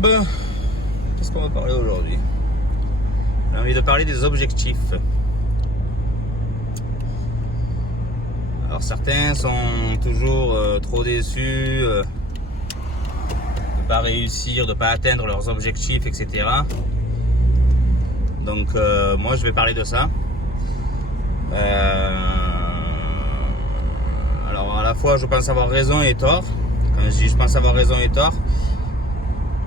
Ben, qu'est-ce qu'on va parler aujourd'hui? J'ai envie de parler des objectifs. Alors certains sont toujours trop déçus de ne pas réussir, de ne pas atteindre leurs objectifs, etc. Donc moi je vais parler de ça. Alors à la fois je pense avoir raison et tort. Quand je dis je pense avoir raison et tort.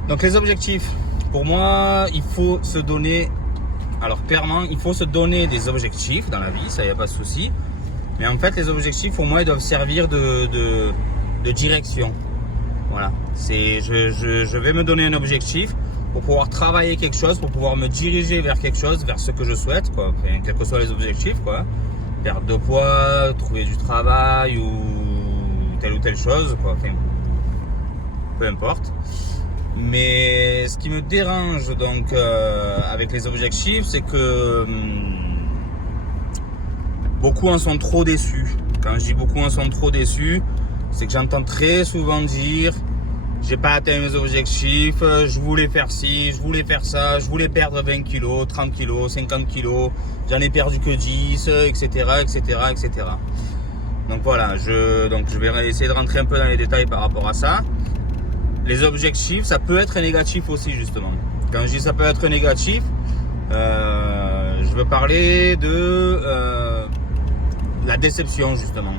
Donc les objectifs, pour moi il faut se donner, alors clairement il faut se donner des objectifs dans la vie, ça y a pas de souci. Mais en fait les objectifs pour moi ils doivent servir de direction. Voilà, je vais me donner un objectif pour pouvoir travailler quelque chose, pour pouvoir me diriger vers quelque chose, vers ce que je souhaite, quoi. Enfin, quels que soient les objectifs, quoi. Perdre de poids, trouver du travail ou telle chose, quoi. Enfin, peu importe. Mais ce qui me dérange donc avec les objectifs, c'est que beaucoup en sont trop déçus. Quand je dis beaucoup en sont trop déçus, c'est que j'entends très souvent dire j'ai pas atteint mes objectifs, je voulais faire ci, je voulais faire ça, je voulais perdre 20 kilos, 30 kilos, 50 kilos, j'en ai perdu que 10, etc., etc., etc. Donc voilà, je vais essayer de rentrer un peu dans les détails par rapport à ça. Les objectifs, ça peut être négatif aussi, justement. Quand je dis ça peut être négatif, je veux parler de la déception, justement.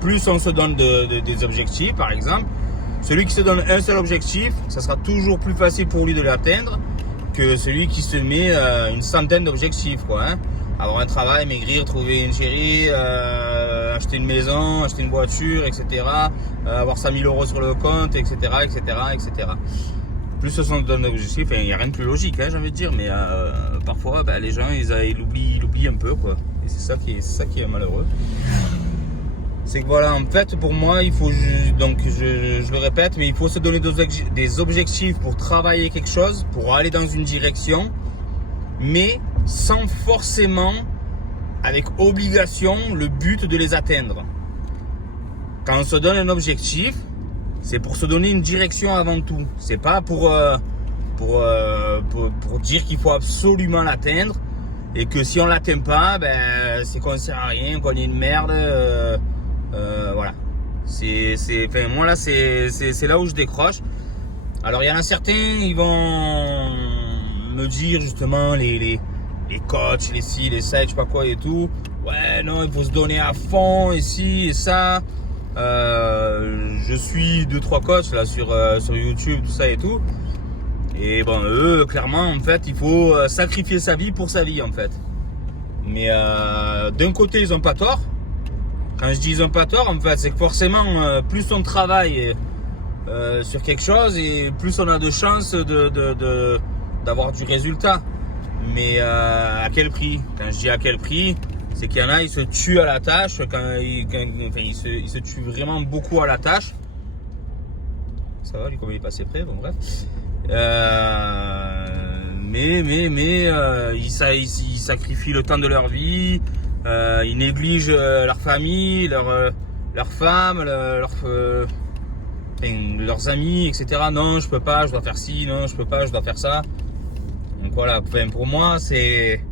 Plus on se donne des objectifs, par exemple, celui qui se donne un seul objectif, ça sera toujours plus facile pour lui de l'atteindre que celui qui se met une centaine d'objectifs, quoi, hein. Avoir un travail, maigrir, trouver une chérie, acheter une maison, acheter une voiture, etc. Avoir 5 000 € sur le compte, etc., etc., etc. Plus on se donne des objectifs, il n'y a rien de plus logique, hein, j'ai envie de dire, mais parfois, les gens, ils oublient un peu, quoi. Et c'est ça qui est malheureux. C'est que voilà, en fait, pour moi, il faut, donc je le répète, mais il faut se donner des objectifs pour travailler quelque chose, pour aller dans une direction, mais sans forcément, avec obligation, le but de les atteindre. Quand on se donne un objectif, c'est pour se donner une direction avant tout. C'est pas pour dire qu'il faut absolument l'atteindre et que si on l'atteint pas, c'est qu'on sert à rien, qu'on est une merde. Voilà. Enfin, moi là, c'est là où je décroche. Alors il y en a certains, ils vont me dire justement les coachs, les ci, les ça, je sais pas quoi et tout. Ouais, non, il faut se donner à fond et ci et ça. Je suis 2-3 coachs là sur YouTube, tout ça et tout. Et bon, eux, clairement, en fait, il faut sacrifier sa vie pour sa vie, en fait. Mais d'un côté, ils ont pas tort. Quand je dis ils ont pas tort, en fait, c'est que forcément, plus on travaille sur quelque chose et plus on a de chances d'avoir du résultat. Mais à quel prix? Quand je dis à quel prix, c'est qu'il y en a, ils se tuent à la tâche, ils se tuent vraiment beaucoup à la tâche. Ça va, lui, comme il est passé près, bon bref. Ils sacrifient le temps de leur vie, ils négligent leur famille, leur femme, leurs amis, etc. Non, je peux pas, je dois faire ci, non, je peux pas, je dois faire ça. Donc voilà, enfin, pour moi, c'est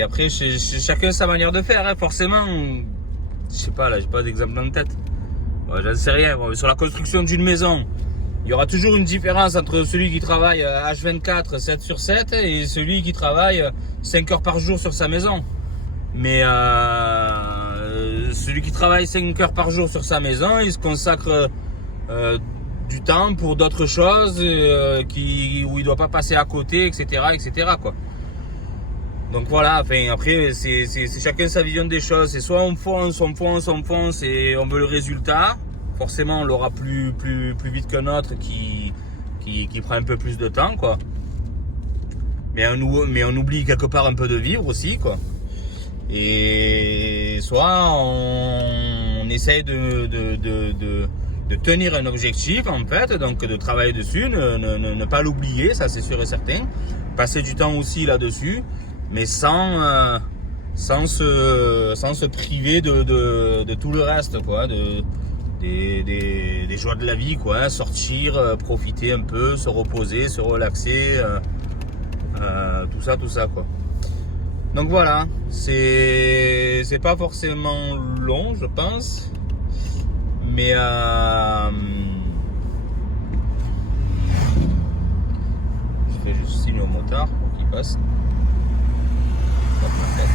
après, chacun sa manière de faire, hein, forcément. Je sais pas, là, j'ai pas d'exemple en tête. Bon, j'en sais rien. Bon, sur la construction d'une maison, il y aura toujours une différence entre celui qui travaille H24, 7 sur 7 et celui qui travaille 5 heures par jour sur sa maison. Mais celui qui travaille 5 heures par jour sur sa maison, il se consacre du temps pour d'autres choses où il doit pas passer à côté, etc., etc., quoi. Donc voilà, enfin après c'est chacun sa vision des choses. C'est soit on fonce et on veut le résultat. Forcément on l'aura plus vite qu'un autre qui prend un peu plus de temps, quoi. Mais on oublie quelque part un peu de vivre aussi, quoi. Et soit on essaye de tenir un objectif, en fait, donc de travailler dessus, ne pas l'oublier, ça c'est sûr et certain. Passer du temps aussi là-dessus, mais sans se priver de tout le reste, quoi, des joies de la vie, quoi, hein. Sortir, profiter un peu, se reposer, se relaxer, tout ça, quoi. Donc voilà, c'est pas forcément long, je pense, mais je fais juste signe au motard pour qu'il passe. Hop, ma tête.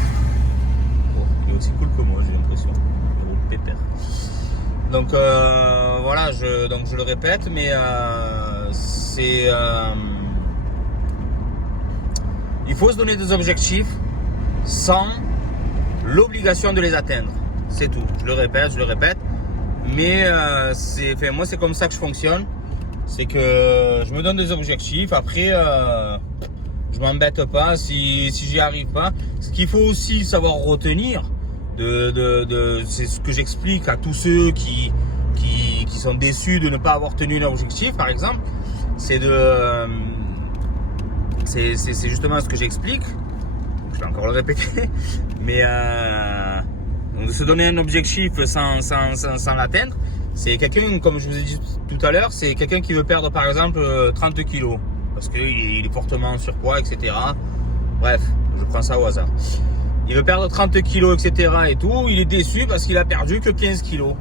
Oh, il est aussi cool que moi, j'ai l'impression. Il roule pépère. Donc voilà, je le répète, mais il faut se donner des objectifs sans l'obligation de les atteindre. C'est tout. Je le répète. Mais moi, c'est comme ça que je fonctionne. C'est que je me donne des objectifs. Après, je m'embête pas si j'y arrive pas. Ce qu'il faut aussi savoir retenir, c'est ce que j'explique à tous ceux qui sont déçus de ne pas avoir tenu un objectif, par exemple. C'est justement ce que j'explique. Je vais encore le répéter, mais de se donner un objectif sans l'atteindre, c'est quelqu'un, comme je vous ai dit tout à l'heure, c'est quelqu'un qui veut perdre par exemple 30 kilos, parce qu'il est fortement en surpoids, etc. Bref, je prends ça au hasard. Il veut perdre 30 kilos, etc. et tout, il est déçu parce qu'il a perdu que 15 kilos.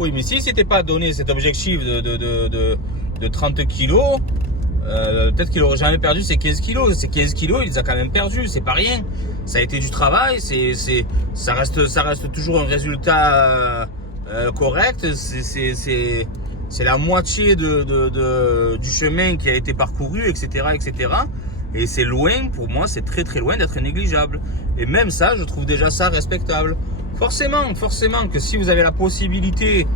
Oui, mais s'il ne s'était pas donné cet objectif de 30 kilos, peut-être qu'il aurait jamais perdu ces 15 kilos. Ces 15 kilos, il les a quand même perdus, c'est pas rien. Ça a été du travail, ça reste toujours un résultat correct. C'est la moitié du chemin qui a été parcouru, etc., etc. Et c'est loin, pour moi, c'est très très loin d'être négligeable. Et même ça, je trouve déjà ça respectable. Forcément que si vous avez la possibilité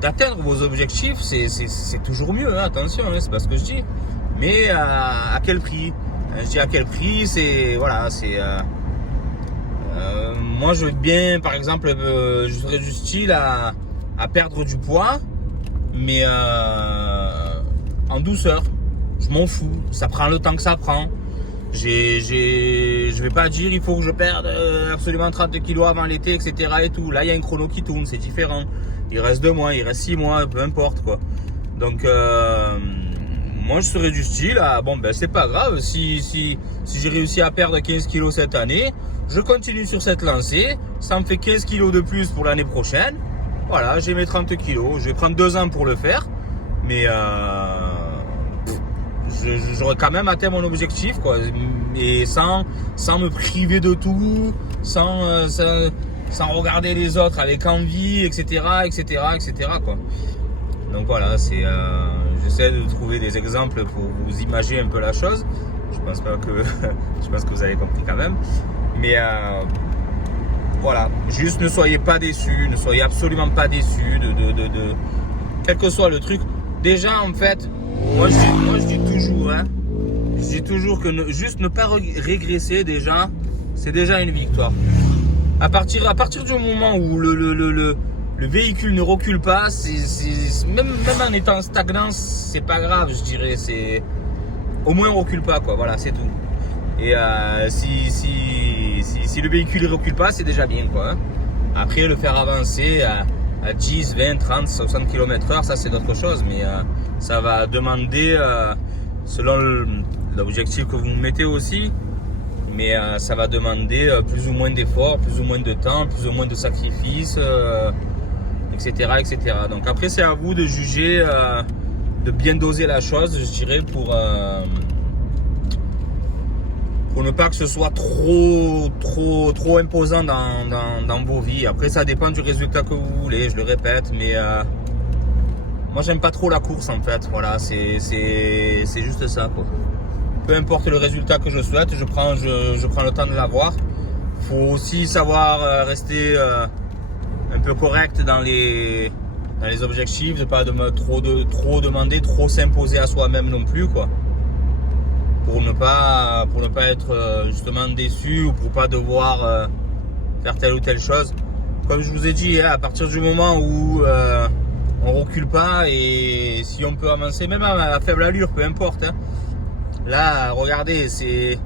d'atteindre vos objectifs, c'est toujours mieux, hein, attention, hein, c'est pas ce que je dis. Mais à quel prix? Je dis à quel prix, moi je veux bien, par exemple, je serais du style à perdre du poids, mais en douceur. Je m'en fous, ça prend le temps que ça prend. Je vais pas dire il faut que je perde absolument 30 kilos avant l'été, etc. et tout. Là, il y a un chrono qui tourne, c'est différent. Il reste 2 mois, il reste 6 mois, peu importe, quoi. Donc, moi, je serais du style c'est pas grave. Si j'ai réussi à perdre 15 kilos cette année, je continue sur cette lancée. Ça me fait 15 kilos de plus pour l'année prochaine. Voilà, j'ai mes 30 kilos. Je vais prendre 2 ans pour le faire. Mais, j'aurais quand même atteint mon objectif, quoi, et sans me priver de tout, sans regarder les autres avec envie, etc., quoi. Donc voilà, j'essaie de trouver des exemples pour vous imaginer un peu la chose. Je pense que vous avez compris quand même, mais voilà, juste ne soyez pas déçus, ne soyez absolument pas déçus de quel que soit le truc. Déjà, en fait, moi je dis toujours que juste ne pas régresser, déjà, c'est déjà une victoire. À partir du moment où le véhicule ne recule pas, même en étant stagnant, c'est pas grave, je dirais. Au moins on recule pas, quoi. Voilà, c'est tout. Et si le véhicule ne recule pas, c'est déjà bien, quoi. Après, le faire avancer à 10, 20, 30, 60 km/h, ça c'est d'autres chose, mais ça va demander, selon l'objectif que vous mettez aussi, mais ça va demander plus ou moins d'efforts, plus ou moins de temps, plus ou moins de sacrifices, etc., etc. Donc après, c'est à vous de juger, de bien doser la chose, je dirais, pour ne pas que ce soit trop imposant dans vos vies. Après, ça dépend du résultat que vous voulez, je le répète, mais moi j'aime pas trop la course, en fait. Voilà, c'est juste ça, quoi. Peu importe le résultat que je souhaite, je prends le temps de l'avoir. Faut aussi savoir rester un peu correct dans les objectifs, de pas trop demander, trop s'imposer à soi-même non plus, quoi. Pour ne pas être justement déçu, ou pour pas devoir faire telle ou telle chose. Comme je vous ai dit, à partir du moment où on recule pas, et si on peut avancer même à faible allure, peu importe, hein. Là, regardez, je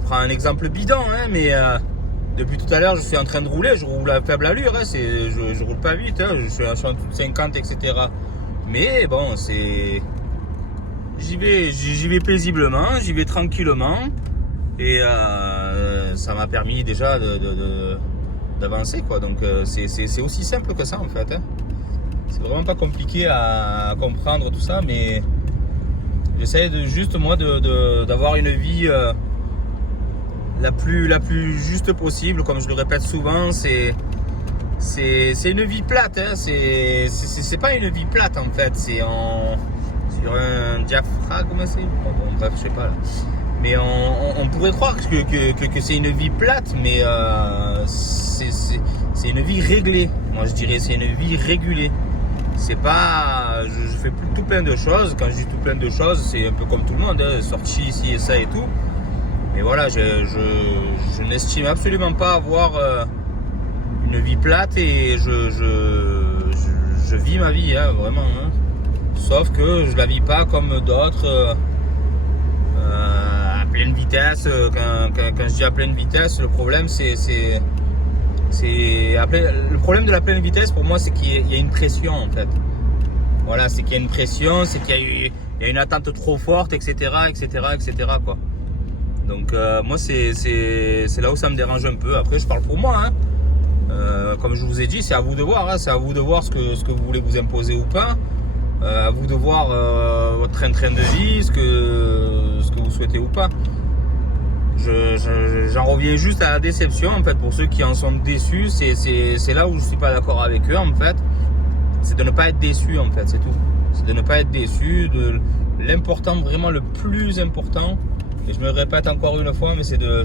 prends un exemple bidon, hein, mais depuis tout à l'heure, je suis en train de rouler, je roule à faible allure, hein, je roule pas vite, hein, je suis à 50, etc. Mais bon, j'y vais paisiblement, j'y vais tranquillement, et ça m'a permis déjà d'avancer, quoi. Donc c'est aussi simple que ça en fait, hein. C'est vraiment pas compliqué à comprendre tout ça, mais j'essaie juste moi d'avoir une vie la plus juste possible. Comme je le répète souvent, c'est une vie plate, hein. C'est pas une vie plate en fait, c'est sur un diaphragme, c'est bon, bref, je sais pas là. Mais on pourrait croire que c'est une vie plate, mais c'est une vie réglée. Moi je dirais c'est une vie régulée. C'est pas, je fais tout plein de choses. Quand je dis tout plein de choses, c'est un peu comme tout le monde, hein, sorti ici et ça et tout. Mais voilà, je n'estime absolument pas avoir une vie plate, et je vis ma vie, hein, vraiment. Hein. Sauf que je la vis pas comme d'autres à pleine vitesse. Quand je dis à pleine vitesse, le problème le problème de la pleine vitesse pour moi, c'est qu'il y a une pression en fait. Voilà, c'est qu'il y a une pression, c'est qu'il y a une attente trop forte, etc., quoi. Donc moi c'est là où ça me dérange un peu. Après je parle pour moi, hein. Comme je vous ai dit, c'est à vous de voir, hein. C'est à vous de voir ce que vous voulez vous imposer ou pas. À vous de voir votre train de vie, ce que vous souhaitez ou pas. J'en reviens juste à la déception en fait. Pour ceux qui en sont déçus, c'est là où je suis pas d'accord avec eux en fait. C'est de ne pas être déçu en fait, c'est tout. C'est de ne pas être déçu. L'important, vraiment le plus important, et je me répète encore une fois, mais c'est de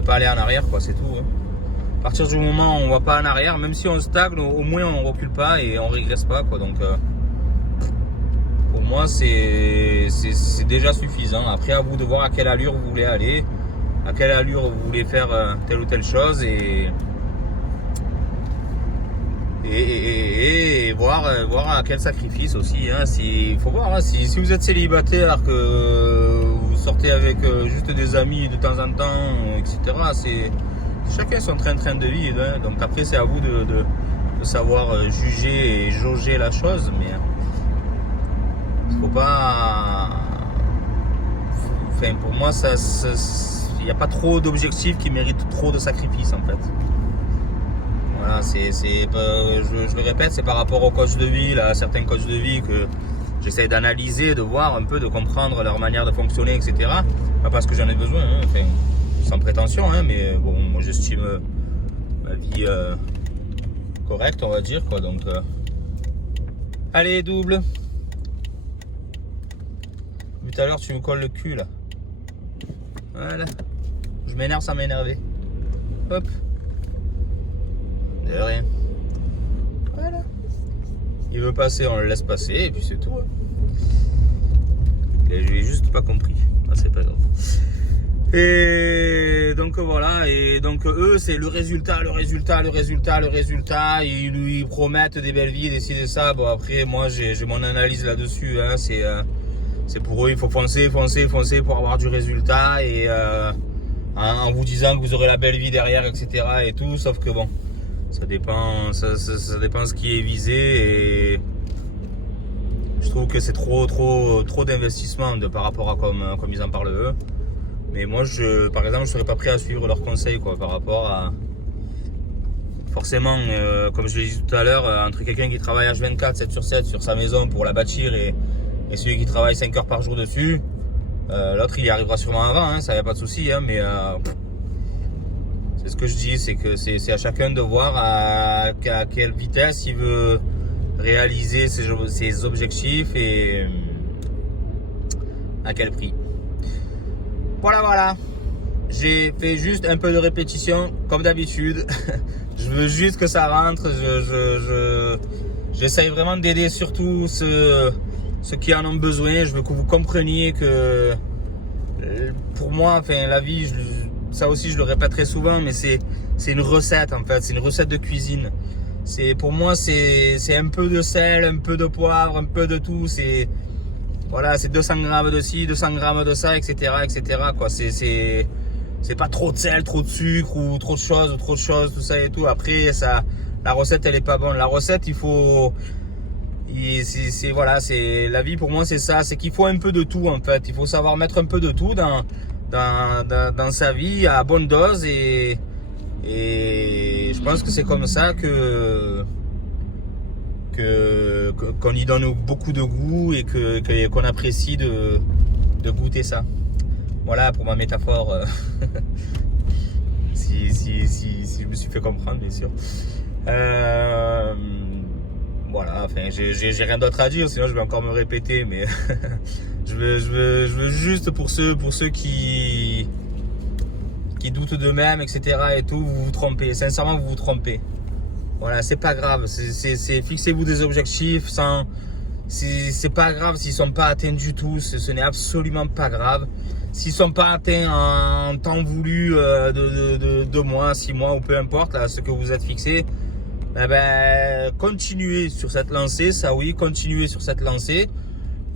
pas aller en arrière, quoi, c'est tout, hein. À partir du moment où on va pas en arrière, même si on stagne, au moins on recule pas et on régresse pas, quoi. Donc pour moi c'est déjà suffisant. Après, à vous de voir à quelle allure vous voulez aller, à quelle allure vous voulez faire telle ou telle chose, et voir à quel sacrifice aussi, hein. Il faut voir, hein, si vous êtes célibataire, que vous sortez avec juste des amis de temps en temps, etc. Chacun son train de vie, hein. Donc après c'est à vous de savoir juger et jauger la chose, mais faut pas. Enfin, pour moi, il n'y a pas trop d'objectifs qui méritent trop de sacrifices en fait. Voilà, je le répète, c'est par rapport aux coachs de vie, là, certains coachs de vie que j'essaie d'analyser, de voir un peu, de comprendre leur manière de fonctionner, etc. Pas parce que j'en ai besoin, hein, enfin, sans prétention, hein, mais bon, moi j'estime ma vie correcte, on va dire, quoi. Donc, allez, double. Tout à l'heure, tu me colles le cul là. Voilà. Je m'énerve sans m'énerver. Hop. De rien. Voilà. Il veut passer, on le laisse passer, et puis c'est tout, hein. Et je l'ai juste pas compris. Ah, c'est pas grave. Et donc voilà, et donc eux c'est le résultat. Ils lui promettent des belles vies, des ci, des ça. Bon, après moi j'ai mon analyse là-dessus, hein. C'est pour eux, il faut foncer pour avoir du résultat, et en vous disant que vous aurez la belle vie derrière, etc. et tout. Sauf que bon, ça dépend ce qui est visé, et je trouve que c'est trop d'investissement par rapport à comme ils en parlent eux. Mais moi, par exemple, je serais pas prêt à suivre leurs conseils, quoi, par rapport à... Forcément, comme je l'ai dit tout à l'heure, entre quelqu'un qui travaille H24, 7 sur 7 sur sa maison pour la bâtir, et celui qui travaille 5 heures par jour dessus, l'autre il y arrivera sûrement avant, hein, ça y a pas de souci, hein, mais c'est ce que je dis, c'est que c'est à chacun de voir à quelle vitesse il veut réaliser ses objectifs, et à quel prix. Voilà. J'ai fait juste un peu de répétition, comme d'habitude. Je veux juste que ça rentre. J'essaye vraiment d'aider surtout ceux qui en ont besoin. Je veux que vous compreniez que pour moi, enfin, la vie, ça aussi je le répéterai souvent, mais c'est une recette en fait. C'est une recette de cuisine. Pour moi, c'est un peu de sel, un peu de poivre, un peu de tout. Voilà, c'est 200 grammes de ci, 200 grammes de ça, etc., quoi. c'est pas trop de sel, trop de sucre ou trop de choses, tout ça et tout. Après, ça, la recette, elle est pas bonne. La recette, il faut, voilà, c'est la vie pour moi, c'est ça, c'est qu'il faut un peu de tout en fait. Il faut savoir mettre un peu de tout dans sa vie à bonne dose et je pense que c'est comme ça qu'on y donne beaucoup de goût et qu'on apprécie de goûter ça. Voilà pour ma métaphore. si je me suis fait comprendre, bien sûr. Voilà, enfin, j'ai rien d'autre à dire, sinon je vais encore me répéter, mais je veux juste pour ceux qui doutent d'eux-mêmes, etc. et tout, vous vous trompez. Sincèrement, vous vous trompez. Voilà, c'est pas grave. Fixez-vous des objectifs sans. C'est pas grave s'ils sont pas atteints du tout. Ce n'est absolument pas grave. S'ils sont pas atteints en temps voulu de 2 mois, 6 mois ou peu importe, là, ce que vous êtes fixé, continuez sur cette lancée. Ça oui, continuez sur cette lancée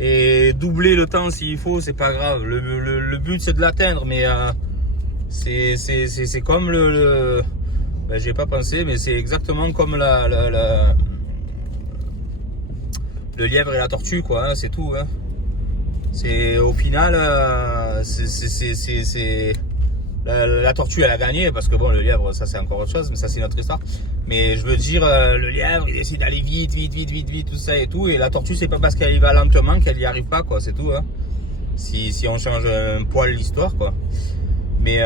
et doublez le temps s'il faut. C'est pas grave. Le but c'est de l'atteindre, mais c'est comme j'y ai pas pensé, mais c'est exactement comme le lièvre et la tortue, quoi, hein, c'est tout, hein. C'est au final, la tortue elle a gagné parce que bon, le lièvre ça c'est encore autre chose, mais ça c'est notre histoire. Mais je veux dire, le lièvre il essaie d'aller vite, tout ça et tout, et la tortue c'est pas parce qu'elle y va lentement qu'elle y arrive pas, quoi, c'est tout, hein. Si on change un poil l'histoire, quoi. Mais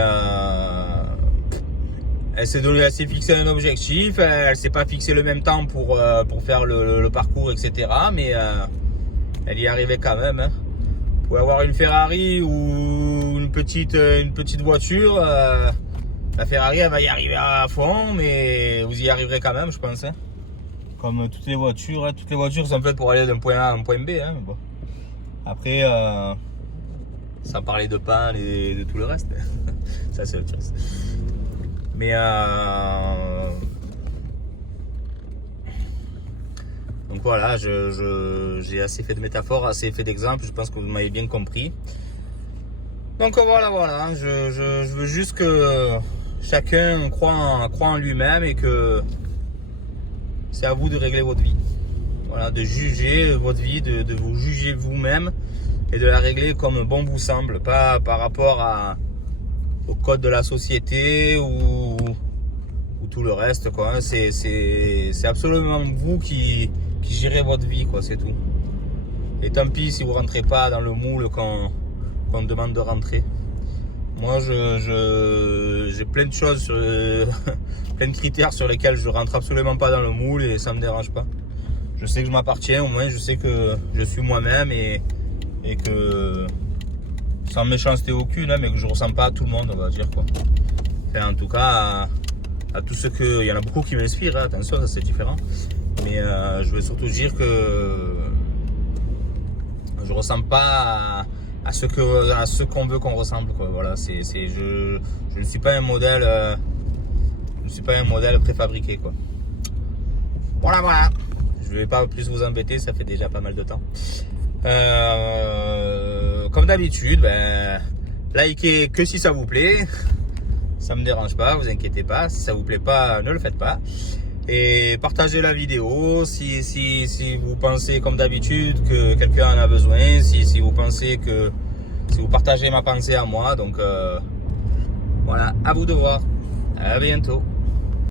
elle s'est fixé un objectif, elle s'est pas fixé le même temps pour faire le parcours, etc. Mais elle y arrivait quand même, hein. Vous pouvez avoir une Ferrari ou une petite voiture, la Ferrari elle va y arriver à fond, mais vous y arriverez quand même, je pense, hein. Comme toutes les voitures, hein. Toutes les voitures sont faites pour aller d'un point A à un point B, hein. Bon. Après, sans parler de panne et de tout le reste, ça c'est autre chose. Mais donc voilà, j'ai assez fait de métaphores, assez fait d'exemples, je pense que vous m'avez bien compris. Donc voilà, je veux juste que chacun croit en lui-même et que c'est à vous de régler votre vie. Voilà, de juger votre vie, de vous juger vous-même et de la régler comme bon vous semble, pas par rapport au code de la société ou tout le reste, quoi. C'est absolument vous qui gérez votre vie, quoi, c'est tout. Et tant pis si vous rentrez pas dans le moule qu'on demande de rentrer. Moi j'ai plein de choses plein de critères sur lesquels je rentre absolument pas dans le moule et ça me dérange pas. Je sais que je m'appartiens, au moins je sais que je suis moi-même et que sans méchanceté aucune, hein, mais que je ressens pas à tout le monde, on va dire, quoi. Enfin, en tout cas à tous ceux il y en a beaucoup qui m'inspirent, hein, attention, ça c'est différent, mais je veux surtout dire que je ressens pas à ce qu'on veut qu'on ressemble, quoi. Voilà, je ne suis pas un modèle préfabriqué, quoi. Voilà. Je vais pas plus vous embêter, ça fait déjà pas mal de temps. Comme d'habitude, likez que si ça vous plaît. Ça me dérange pas, vous inquiétez pas. Si ça vous plaît pas, ne le faites pas. Et partagez la vidéo si vous pensez comme d'habitude que quelqu'un en a besoin. Si vous pensez si vous partagez ma pensée à moi. Donc voilà, à vous de voir. À bientôt.